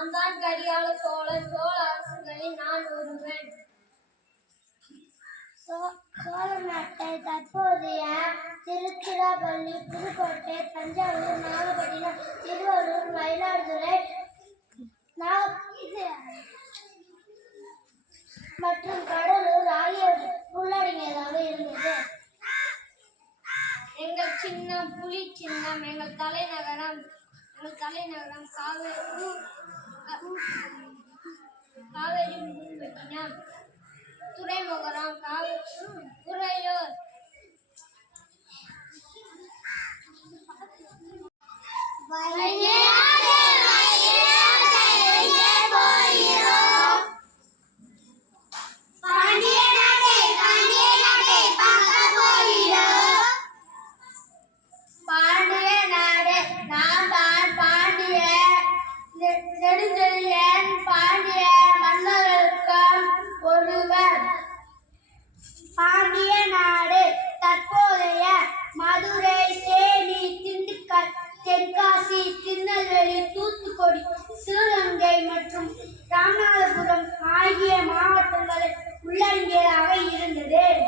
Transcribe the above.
நான் தான் கரிகால சோழன், சோழ அரசர்களில் நான் ஒருவன். சோழ நாட்டை தற்போதைய திருச்சிராப்பள்ளி, புதுக்கோட்டை, தஞ்சாவூர், நாகப்பட்டினம், திருவள்ளூர், மயிலாடுதுறை மற்றும் கடலூர் ஆகியவற்றை உள்ளடங்கியதாக இருந்தது. எங்கள் சின்னம் புலி சின்னம். எங்கள் தலைநகரம் காவேரி பூம்பட்டினம். துறைமுகம் துறையூர். பாண்டிய நாடு தற்போதைய மதுரை, தேனி, திண்டுக்கல், தென்காசி, திருநெல்வேலி, தூத்துக்குடி, சிவகங்கை மற்றும் ராமநாதபுரம் ஆகிய மாவட்டங்களை உள்ளடங்கியதாக இருந்தது.